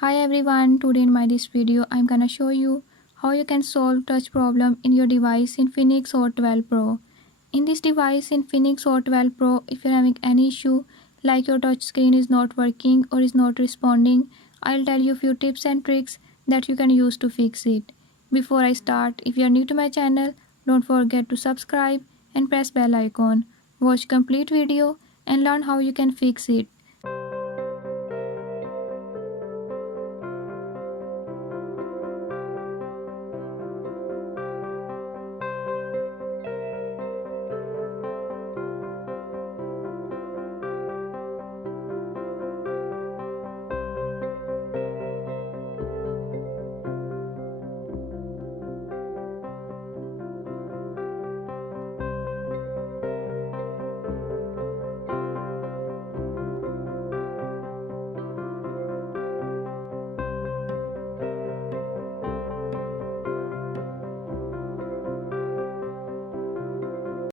Hi everyone, today in my this video I'm gonna show you how you can solve touch problem in your device Infinix Hot 12 Pro. In this device Infinix Hot 12 Pro, if you're having any issue like your touch screen is not working or is not responding, I'll tell you few tips and tricks that you can use to fix it. Before I start, if you're new to my channel, don't forget to subscribe and press bell icon. Watch complete video and learn how you can fix it.